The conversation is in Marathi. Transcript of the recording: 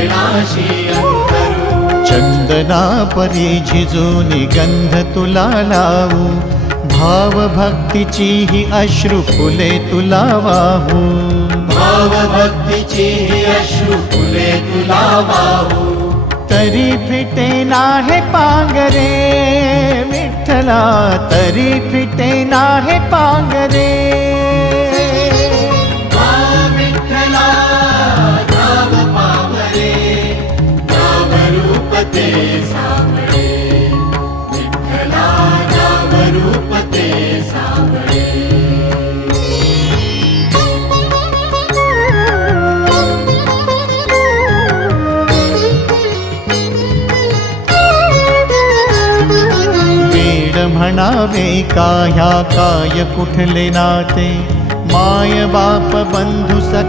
चरणाशी अंतरू। चंदना परी झिजूनी गंध तुला लावू, भाव भक्तीची ही अश्रु फुले तुला वाहू। भाव भक्तीची ही अश्रु फुले तुला वाहू। तरी फिटे नाहे पांगरे विठ्ठला, तरी फिटे नाहे पांगरे। विठ्ठला नाम पावरे, नाम रूप ते सावळे। विठ्ठला नाम रूप ते सावळे। म्हणावे का ह्या काय कुठले नाते, माय बाप बंधू सखा